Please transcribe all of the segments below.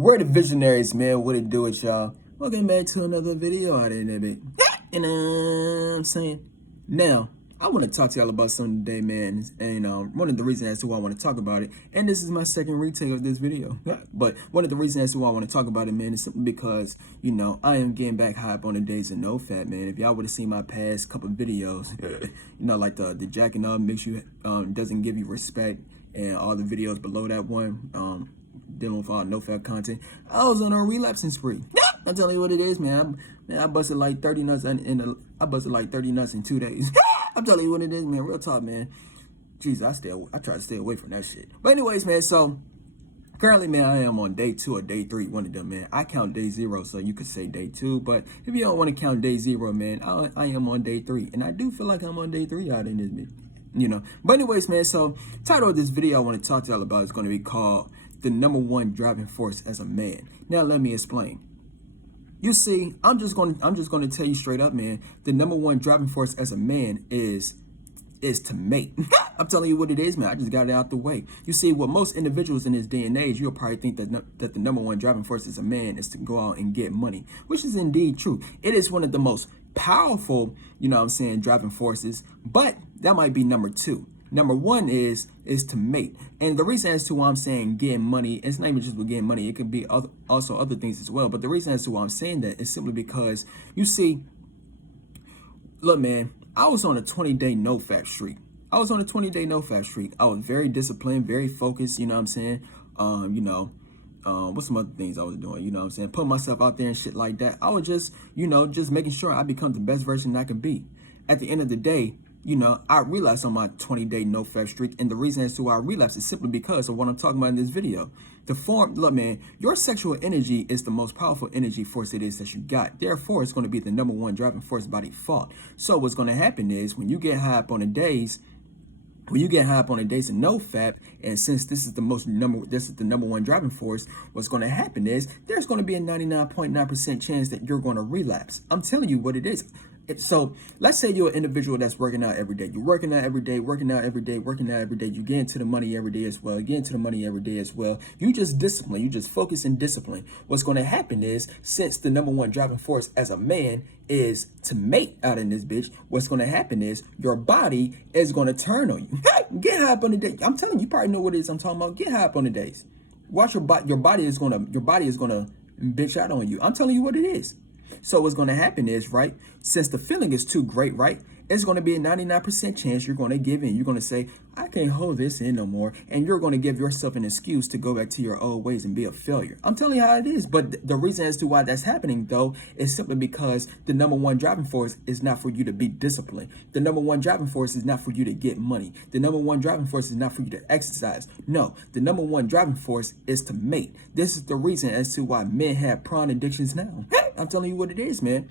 We're the visionaries, man. What it do with y'all? Welcome back to another video out in there, bit. You know what I'm saying? Now, I want to talk to y'all about something today, man. And one of the reasons as to why I want to talk about it, and this is my second retake of this video. But one of the reasons as to why I want to talk about it, man, is simply because, you know, I am getting back hype on the days of NoFap, man. If y'all would have seen my past couple of videos, you know, like the jacking up makes you doesn't give you respect, and all the videos below that one, dealing with all NoFap content. I was on a relapsing spree. I'm telling you what it is, man. I busted like 30 nuts I busted like 30 nuts in 2 days. I'm telling you what it is, man. Real talk, man. Jeez, I try to stay away from that shit. But anyways, man, so currently, man, I am on day 2 or day 3, one of them, man. I count day 0, so you could say day 2. But if you don't want to count day 0, man, I am on day 3. And I do feel like I'm on day 3 out in this bit, you know. But anyways, man, so title of this video I want to talk to y'all about is going to be called the #1 driving force as a man. Now let me explain. You see, I'm just going to tell you straight up, man. The #1 driving force as a man is to mate. I'm telling you what it is, man. I just got it out the way. You see, what most individuals in this day and age, you'll probably think that the #1 driving force as a man is to go out and get money, which is indeed true. It is one of the most powerful, you know what I'm saying, driving forces, but that might be number 2. Number 1 is to mate. And the reason as to why I'm saying getting money, it's not even just with getting money. It could be also other things as well. But the reason as to why I'm saying that is simply because, you see, look, man, I was on a 20-day NoFap streak. I was very disciplined, very focused, you know what I'm saying? What's some other things I was doing, you know what I'm saying? Putting myself out there and shit like that. I was just, you know, just making sure I become the best version I can be. At the end of the day, you know, I relapsed on my 20-day NoFap streak, and the reason as to why I relapsed is simply because of what I'm talking about in this video. Look, man, your sexual energy is the most powerful energy force it is that you got. Therefore, it's going to be the #1 driving force by default. So what's going to happen is when you get high up on the days, of NoFap, and since this is the #1 driving force, what's going to happen is there's going to be a 99.9% chance that you're going to relapse. I'm telling you what it is. So let's say you're an individual that's working out every day. You're working out every day. You get into the money every day as well. You just discipline. You just focus and discipline. What's going to happen is, since the #1 driving force as a man is to mate out in this bitch, what's going to happen is your body is going to turn on you. Get high up on the day. I'm telling you, you probably know what it is I'm talking about. Get high up on the days. Watch your body is going to bitch out on you. I'm telling you what it is. So what's going to happen is, right, since the feeling is too great, right, it's going to be a 99% chance you're going to give in. You're going to say, I can't hold this in no more. And you're going to give yourself an excuse to go back to your old ways and be a failure. I'm telling you how it is. But the reason as to why that's happening, though, is simply because the #1 driving force is not for you to be disciplined. The #1 driving force is not for you to get money. The #1 driving force is not for you to exercise. No, the #1 driving force is to mate. This is the reason as to why men have prawn addictions now. I'm telling you what it is, man.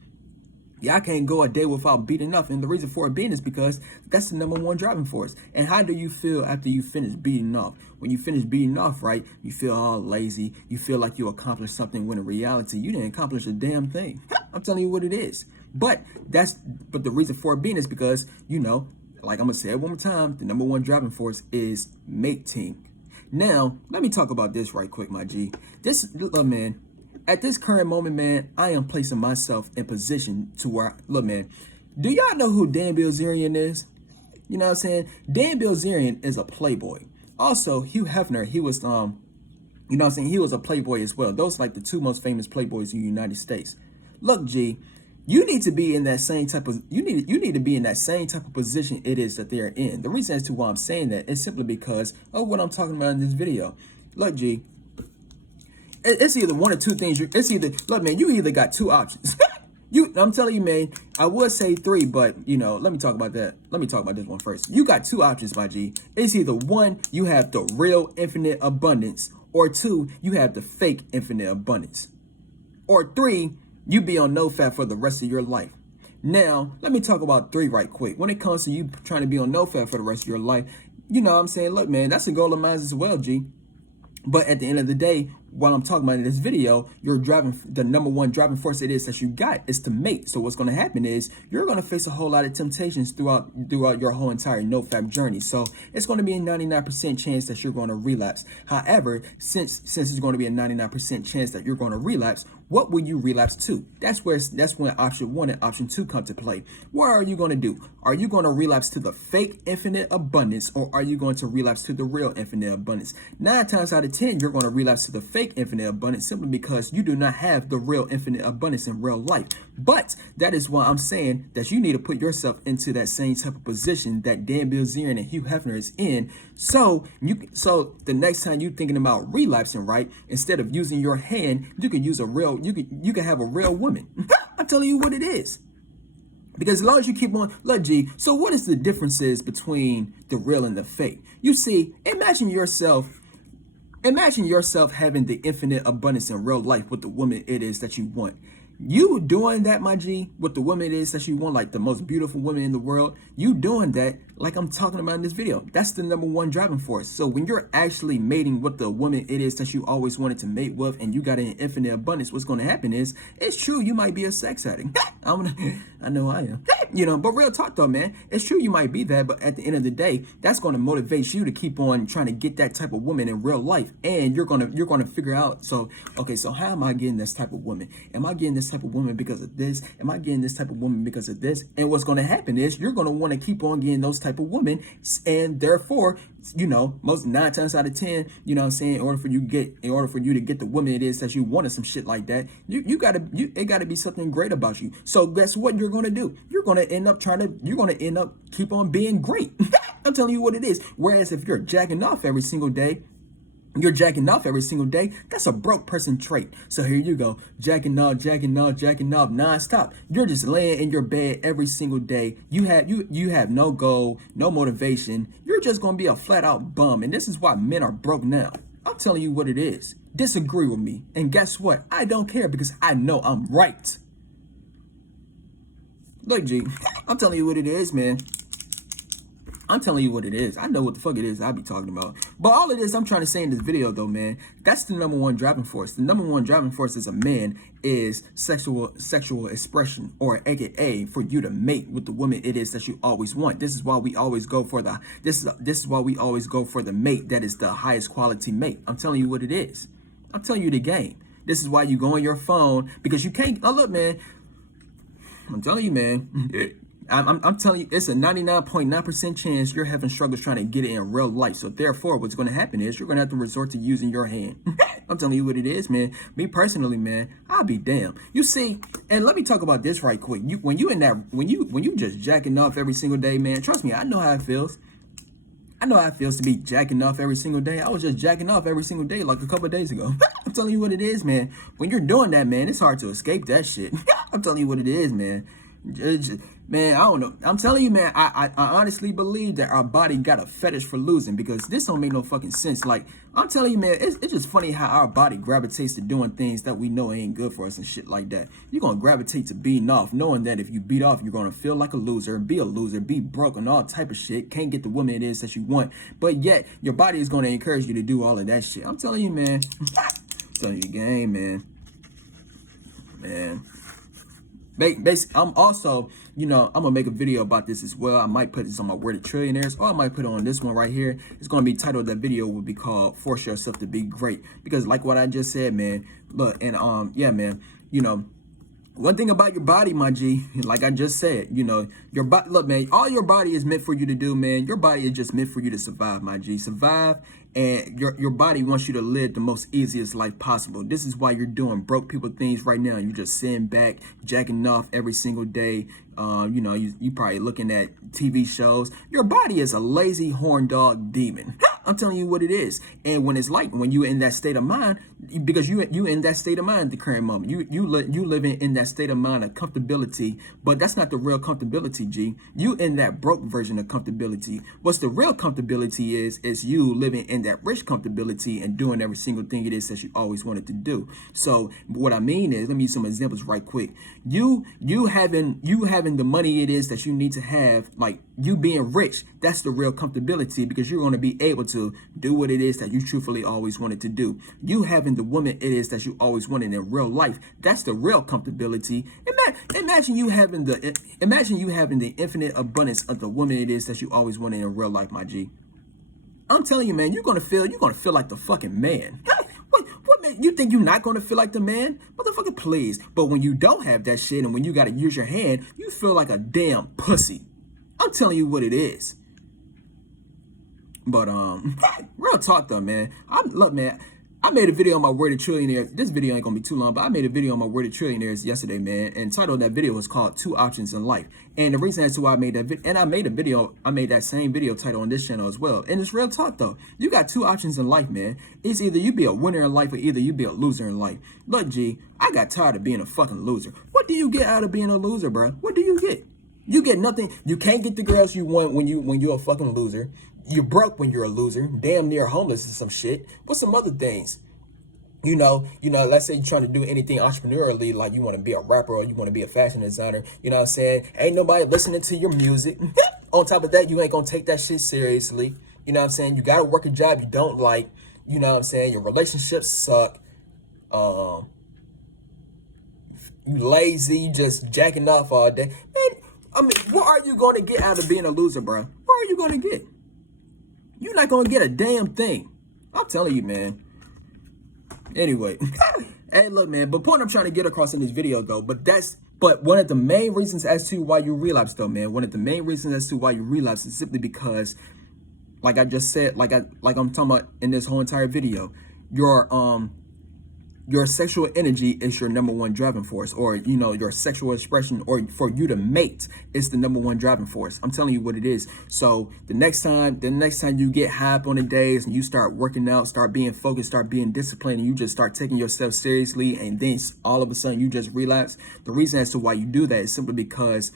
Yeah, I can't go a day without beating off. And the reason for it being is because that's the #1 driving force. And how do you feel after you finish beating off? When you finish beating off, right, you feel all lazy. You feel like you accomplished something when in reality, you didn't accomplish a damn thing. I'm telling you what it is. But the reason for it being is because, you know, like I'm going to say it one more time, the #1 driving force is mating. Now, let me talk about this right quick, my G. Look, man. At this current moment, man, I am placing myself in position to where, look, man, do y'all know who Dan Bilzerian is? You know what I'm saying? Dan Bilzerian is a playboy. Also, Hugh Hefner, he was, you know what I'm saying? He was a playboy as well. Those are like the 2 most famous playboys in the United States. Look, G, you need to be in that same type of, you need to be in that same type of position it is that they're in. The reason as to why I'm saying that is simply because of what I'm talking about in this video. Look, G, it's either one or two things. Look, man, you either got 2 options. I'm telling you, man, I would say 3, but, you know, let me talk about that. Let me talk about this one first. You got 2 options, my G. It's either 1, you have the real infinite abundance, or 2, you have the fake infinite abundance, or 3, you be on NoFap for the rest of your life. Now, let me talk about 3 right quick. When it comes to you trying to be on NoFap for the rest of your life, you know what I'm saying? Look, man, that's a goal of mine as well, G. But at the end of the day, while I'm talking about in this video, the number one driving force it is that you got is to mate. So what's going to happen is you're going to face a whole lot of temptations throughout your whole entire NoFap journey. So it's going to be a 99% chance that you're going to relapse. However, since it's going to be a 99% chance that you're going to relapse, what will you relapse to? That's when option 1 and option 2 come to play. What are you going to do? Are you going to relapse to the fake infinite abundance, or are you going to relapse to the real infinite abundance? 9 times out of 10, you're going to relapse to the fake infinite abundance simply because you do not have the real infinite abundance in real life. But that is why I'm saying that you need to put yourself into that same type of position that Dan Bilzerian and Hugh Hefner is in. So the next time you're thinking about relapsing, right, instead of using your hand, you can use you can have a real woman. I'm telling you what it is. Because as long as you keep on, look, G, so what is the differences between the real and the fake? You see, imagine yourself having the infinite abundance in real life with the woman it is that you want. You doing that, my G, with the woman it is that you want, like the most beautiful woman in the world, you doing that like I'm talking about in this video. That's the number one driving force. So when you're actually mating with the woman it is that you always wanted to mate with and you got an infinite abundance, what's going to happen is, it's true, you might be a sex addict. I know I am. But real talk though, man, it's true you might be that, but at the end of the day, that's going to motivate you to keep on trying to get that type of woman in real life. And you're going to figure out, so how am I getting this type of woman? Am I getting this type of woman because of this? Am I getting this type of woman because of this? And what's going to happen is you're going to want to keep on getting those type of women, and therefore, most 9 times out of 10, what I'm saying, in order for you to get the woman it is that you want, or some shit like that, it gotta be something great about you. So guess what you're gonna do? You're gonna end up keep on being great. I'm telling you what it is. Whereas if you're jacking off every single day, that's a broke person trait. So here you go, jacking off nonstop. You're just laying in your bed every single day. You have no goal, no motivation. You're just gonna be a flat out bum. And this is why men are broke now. I'm telling you what it is. Disagree with me. And guess what? I don't care, because I know I'm right. Look, G, I'm telling you what it is, man. I'm telling you what it is. I know what the fuck it is I be talking about. But all of this I'm trying to say in this video though, man, that's the number one driving force. The number one driving force as a man is sexual expression, or AKA for you to mate with the woman it is that you always want. This is why we always go for the mate that is the highest quality mate. I'm telling you what it is. I'm telling you the game. This is why you go on your phone, because you can't, oh look, man, I'm telling you, man. I'm telling you, it's a 99.9% chance you're having struggles trying to get it in real life. So therefore, what's going to happen is you're going to have to resort to using your hand. I'm telling you what it is, man. Me personally, man, I'll be damned. You see, and let me talk about this right quick. When you just jacking off every single day, man, trust me, I know how it feels. I know how it feels to be jacking off every single day. I was just jacking off every single day like a couple of days ago. I'm telling you what it is, man. When you're doing that, man, it's hard to escape that shit. I'm telling you what it is, man. Man, I don't know. I'm telling you, man, I honestly believe that our body got a fetish for losing, because this don't make no fucking sense. Like, I'm telling you, man, it's just funny how our body gravitates to doing things that we know ain't good for us and shit like that. You're going to gravitate to beating off, knowing that if you beat off, you're going to feel like a loser, be broke, and all type of shit. Can't get the woman it is that you want. But yet, your body is going to encourage you to do all of that shit. I'm telling you, man. I'm telling you the game, man. Man. Basically, I'm also, I'm gonna make a video about this as well. I might put this on my Word of Trillionaires, or I might put it on this one right here. It's gonna be titled, that video will be called "Force Yourself to Be Great," because like what I just said, man. Look, and yeah, man. One thing about your body, my G, like I just said, your body. Look, man, all your body is meant for you to do, man. Your body is just meant for you to survive, my G. Survive, and your body wants you to live the most easiest life possible. This is why you're doing broke people things right now. You're just sitting back, jacking off every single day. You probably looking at TV shows. Your body is a lazy horn dog demon. I'm telling you what it is. And when you're in that state of mind, because you in that state of mind at the current moment, you living in that state of mind of comfortability, but that's not the real comfortability, G. You in that broke version of comfortability. What's the real comfortability is you living in and that rich comfortability and doing every single thing it is that you always wanted to do. So what I mean is, let me use some examples right quick. You having the money it is that you need to have, like you being rich, that's the real comfortability, because you're going to be able to do what it is that you truthfully always wanted to do. You having the woman it is that you always wanted in real life, that's the real comfortability. Imagine you having the infinite abundance of the woman it is that you always wanted in real life, my G. I'm telling you, man, you're gonna feel like the fucking man. What man? You think you're not gonna feel like the man? Motherfucker, please. But when you don't have that shit and when you gotta use your hand, you feel like a damn pussy. I'm telling you what it is. But real talk though, man. Look, man. I made a video on my Word of Trillionaires. This video ain't gonna be too long, but I made a video on my Word of Trillionaires yesterday, man. And the title of that video was called 2 Options in Life. And the reason as to why I made that video, and I made that same video title on this channel as well. And it's real talk though. You got 2 options in life, man. It's either you be a winner in life or either you be a loser in life. Look, G, I got tired of being a fucking loser. What do you get out of being a loser, bro? What do you get? You get nothing. You can't get the girls you want when you're a fucking loser. You're broke when you're a loser, damn near homeless or some shit. What's some other things? You know, let's say you're trying to do anything entrepreneurially, like you want to be a rapper or you want to be a fashion designer. You know what I'm saying? Ain't nobody listening to your music. On top of that, you ain't gonna take that shit seriously. You know what I'm saying? You gotta work a job you don't like. You know what I'm saying? Your relationships suck. You lazy, you just jacking off all day. Man, I mean, what are you gonna get out of being a loser, bro? What are you gonna get? You're not gonna get a damn thing. I'm telling you, man. Anyway, hey, look, man. But point I'm trying to get across in this video, though, but one of the main reasons as to why you relapse, though, man. One of the main reasons as to why you relapse is simply because, like I just said, like I'm talking about in this whole entire video, your sexual energy is your #1 driving force, or, you know, your sexual expression, or for you to mate is the #1 driving force. I'm telling you what it is. So the next time you get high up on the days and you start working out, start being focused, start being disciplined, and you just start taking yourself seriously, and then all of a sudden you just relapse. The reason as to why you do that is simply because,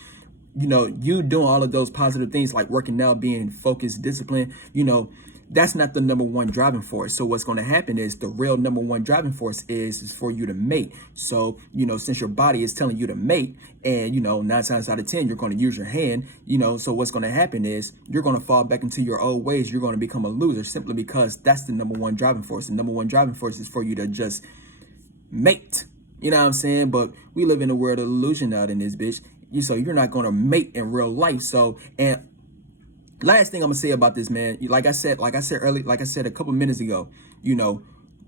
you know, you doing all of those positive things like working out, being focused, disciplined, you know, that's not the #1 driving force. So what's going to happen is the real #1 driving force is for you to mate. So, you know, since your body is telling you to mate, and, you know, 9 times out of 10, you're going to use your hand, you know, so what's going to happen is you're going to fall back into your old ways. You're going to become a loser simply because that's the #1 driving force. The #1 driving force is for you to just mate. You know what I'm saying? But we live in a world of illusion out in this bitch. So you're not going to mate in real life. So, and last thing I'm gonna say about this, man, like I said a couple minutes ago, you know,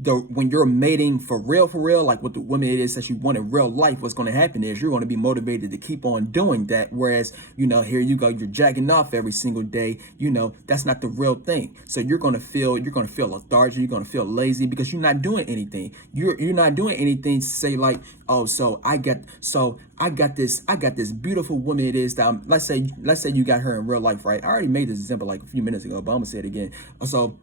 when you're mating for real, like with the woman it is that you want in real life, what's going to happen is you're going to be motivated to keep on doing that. Whereas, you know, here you go, you're jacking off every single day. You know, that's not the real thing. So you're going to feel lethargic. You're going to feel lazy because you're not doing anything. You're not doing anything to say like, oh, so I got this beautiful woman it is that let's say you got her in real life, right? I already made this example like a few minutes ago, but I'm gonna say it again. So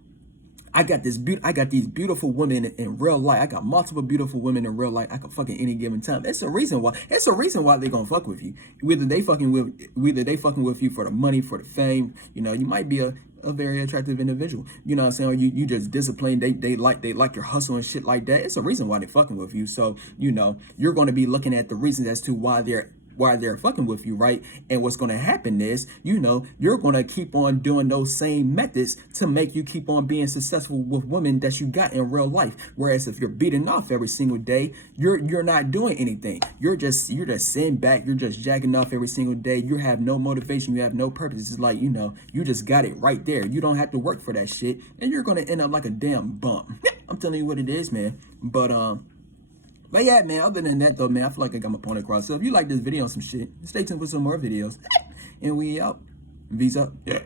I got these beautiful women in real life. I got multiple beautiful women in real life. I can fuck at any given time. It's a reason why they gonna fuck with you. Whether they fucking with you for the money, for the fame. You know, you might be a very attractive individual. You know what I'm saying? Or you just disciplined. They like your hustle and shit like that. It's a reason why they fucking with you. So, you know, you're gonna be looking at the reasons as to why they're fucking with you, right? And what's going to happen is, you know, you're going to keep on doing those same methods to make you keep on being successful with women that you got in real life. Whereas if you're beating off every single day, you're not doing anything. You're just sitting back. You're just jacking off every single day. You have no motivation. You have no purpose. It's like, you know, you just got it right there. You don't have to work for that shit, and you're going to end up like a damn bum. I'm telling you what it is, man. But yeah, man, other than that, though, man, I feel like I got my point across. So if you like this video on some shit, stay tuned for some more videos. And we out. V's up. Yeah.